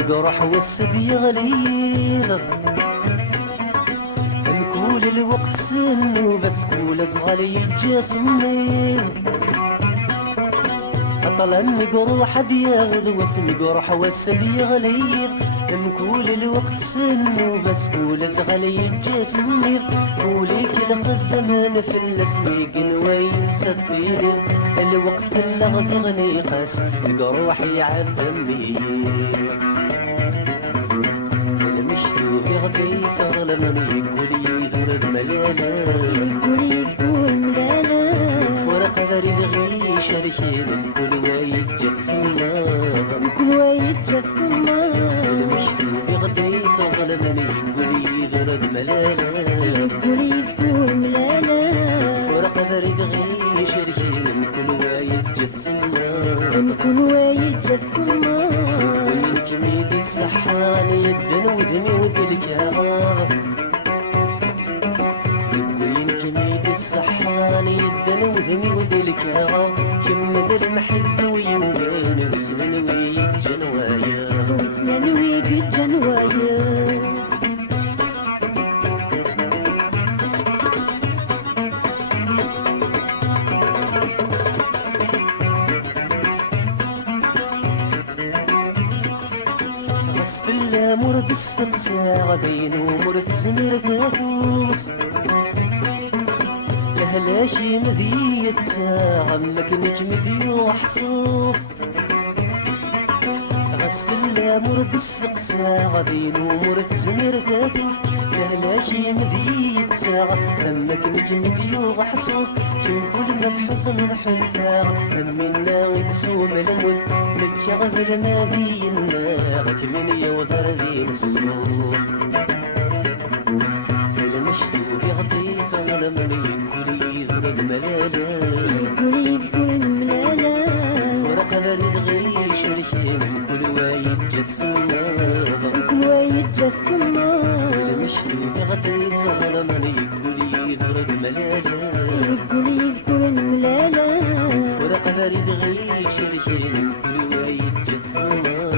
القرح والسدي غليظ نقول الوقت سن وبس كول صغالي يتجسمي طلع القروح دياغ واسم قرح والسدي غليظ نقول الوقت سن وبس كول صغالي يتجسمي وليك لق الزمان في الاسميق وين سطير الوقت كله غزغني قاس القروح يعذبني غدي صغل من يقول يثرد ملالا يقول يثور ملالا ورق ذري غي شرشير كل وايد جسمنا كل وايد جسمنا المشتوق غدي صغل من يقول يثرد ملالا يقول يثور ملالا ورق ذري غي شرشير كل وايد جسمنا كل وايد جسمنا وين كميد الصحان يدن ودني ودلك يا غار وين كميد الصحان يدن ودني ودلك يا غار كم ذا المحب ويمين وسنن ويك جنوايا وسنن ويك جنوايا مرد استقساع بين ومرد زمير كافوس لهلاشي مذية ساعة مكنك مذي وحصوف غصف الله مرد استقساع بين ومرد زمير كافوس لهلاشي مذية ساعة مكنك مذي وحصوف شنقول مبحوص الحنفاع منا ويدسوم الموت متشغف الماذي الناغك من يوغر ذي الصوف المشتوق يغطي صغل من يقول يذرد ملالا يقول يذرد ملالا ورق ذرد غي شرشي من كل وايد جسمنا كل وايد جسمنا المشتوق يغطي صغل من يقول يذرد ملالا يقول يذرد ملالا ورق ذرد غي شرشي من كل وايد جسمنا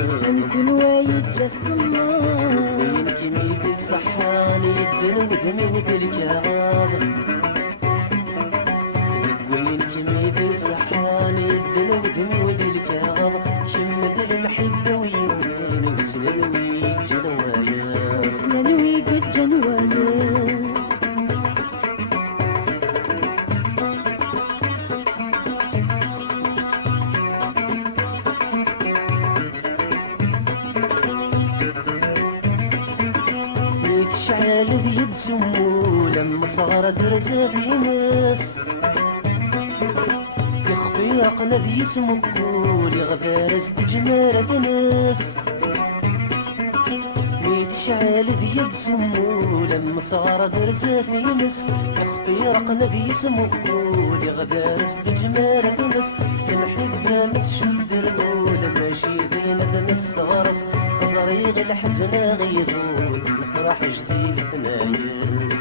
كل وايد جسمنا وين كميد الصحان يدن ودمي ودلك يا غار وين كميد الصحان يدن ودمي ودلك يا غار شمد المحبة ويمين وسنن ويك جنوايا وسنن ويك جنوايا الذي يدسمو لما صار درسة في ناس يخفي عقل ذي اسمه كل يغفارس بجمالة ناس ميت شعال ذي يدسمو لما صار درسة في ناس يخفي عقل ذي اسمه كل يغفارس بجمالة ناس نحبها متشد الأول ماشي ذينا بنس غرس صريغ الحزن غيظون الفرح جديد نايس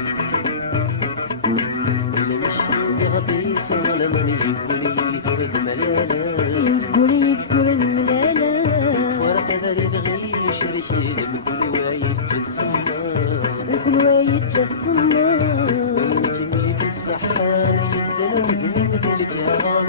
المشتوق ذنب الكرام